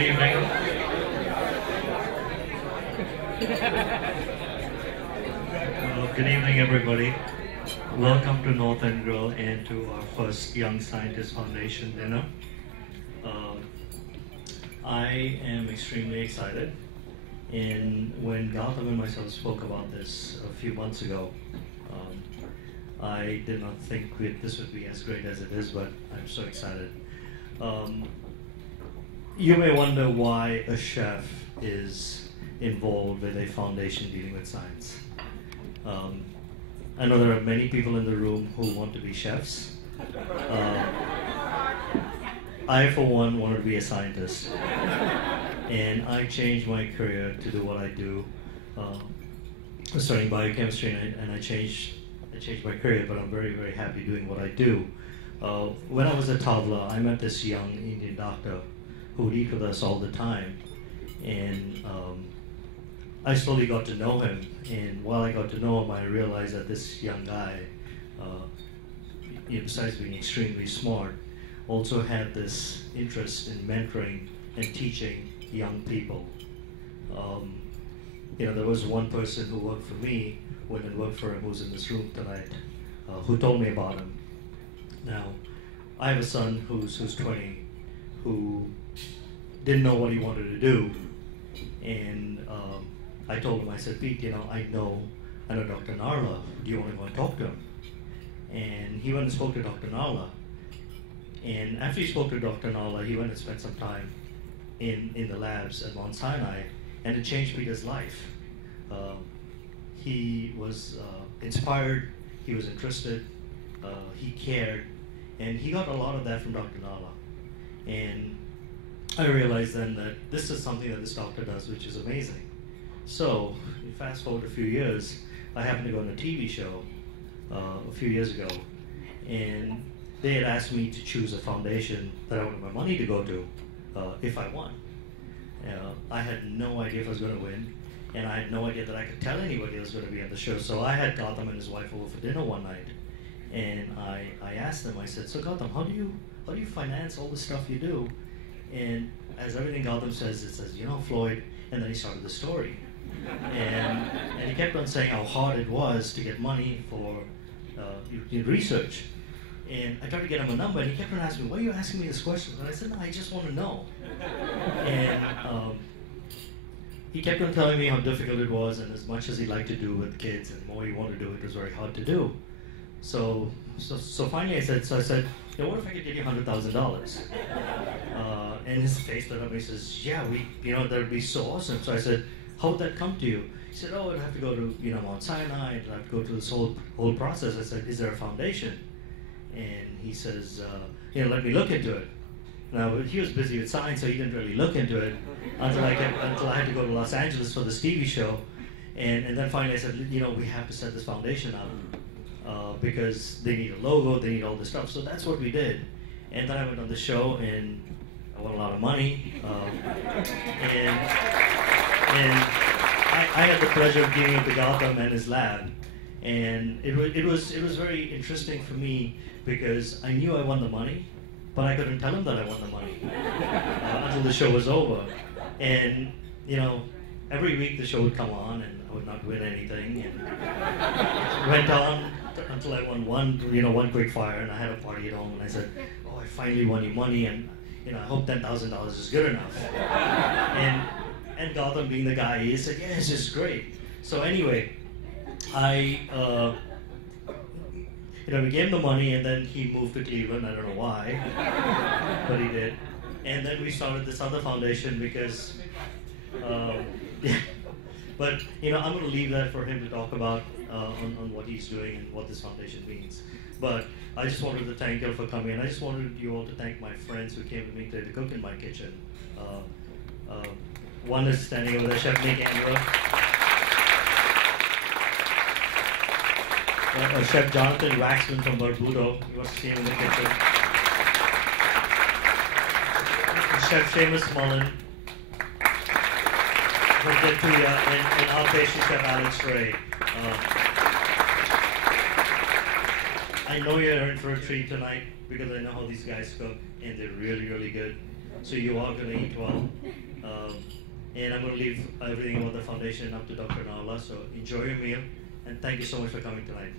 Good evening. Good evening, everybody. Welcome to North End Grill and to our first Young Scientist Foundation dinner. I am extremely excited. And when Gautam and myself spoke about this a few months ago, I did not think this would be as great as it is, but I'm so excited. You may wonder why a chef is involved with a foundation dealing with science. I know there are many people in the room who want to be chefs. I, for one, wanted to be a scientist. And I changed my career to do what I do, studying biochemistry, and I changed my career, but I'm very, very happy doing what I do. When I was a toddler, I met this young Indian doctor who would eat with us all the time. And I slowly got to know him, and while I got to know him, I realized that this young guy, besides being extremely smart, also had this interest in mentoring and teaching young people. There was one person who worked for me, went and worked for him, who's in this room tonight, who told me about him. Now, I have a son who's 20, who didn't know what he wanted to do, and I told him, I said, Pete, I know Dr. Narla. Do you want to go and talk to him? And he went and spoke to Dr. Narla. And after he spoke to Dr. Narla, he went and spent some time in the labs at Mount Sinai, and it changed Peter's life. He was inspired, he was interested, he cared, and he got a lot of that from Dr. Narla. And I realized then that this is something that this doctor does, which is amazing. So, fast forward a few years, I happened to go on a TV show a few years ago, and they had asked me to choose a foundation that I wanted my money to go to if I won. I had no idea if I was going to win, and I had no idea that I could tell anybody that was going to be on the show. So I had Gautam and his wife over for dinner one night, and I asked them, I said, so Gautam, how do you finance all the stuff you do? And as everything Gautam says, it says, Floyd, and then he started the story. And he kept on saying how hard it was to get money for research. And I tried to get him a number, and he kept on asking me, why are you asking me this question? And I said, no, I just want to know. And he kept on telling me how difficult it was, and as much as he liked to do with kids, and the more he wanted to do, it was very hard to do. So finally I said, what if I could get you $100,000? And his face lit up, and he says, yeah, that would be so awesome. So I said, how would that come to you? He said, oh, it'd have to go to, Mount Sinai, it'd have to go through this whole process. I said, is there a foundation? And he says, let me look into it. Now, he was busy with science, so he didn't really look into it until I had to go to Los Angeles for this TV show. And then finally I said, we have to set this foundation up because they need a logo, they need all this stuff. So that's what we did. And then I went on the show, and I won a lot of money. And I had the pleasure of dealing with Gautam and his lab. And it was very interesting for me because I knew I won the money, but I couldn't tell him that I won the money until the show was over. And every week the show would come on, and I would not win anything. And it went on until I won one quick fire, and I had a party at home, and I said, "Oh, I finally won you money, and I hope $10,000 is good enough." And Gautam, being the guy he is, said, "Yes, this is great." So anyway, we gave him the money, and then he moved to Cleveland. I don't know why, but he did. And then we started this other foundation because, but I'm going to leave that for him to talk about on what he's doing and what this foundation means. But I just wanted to thank you for coming, and I just wanted you all to thank my friends who came to me today to cook in my kitchen. One is standing over there, Chef Nick Andrew. Chef Jonathan Waxman from Barbudo, he was seeing in the kitchen. Chef Seamus Mullen, we'll get to you, and our pastry chef Alex Ray. I know you're in for a treat tonight because I know how these guys cook, and they're really, really good. So you are going to eat well. And I'm going to leave everything about the foundation up to Dr. Nala. So enjoy your meal, and thank you so much for coming tonight.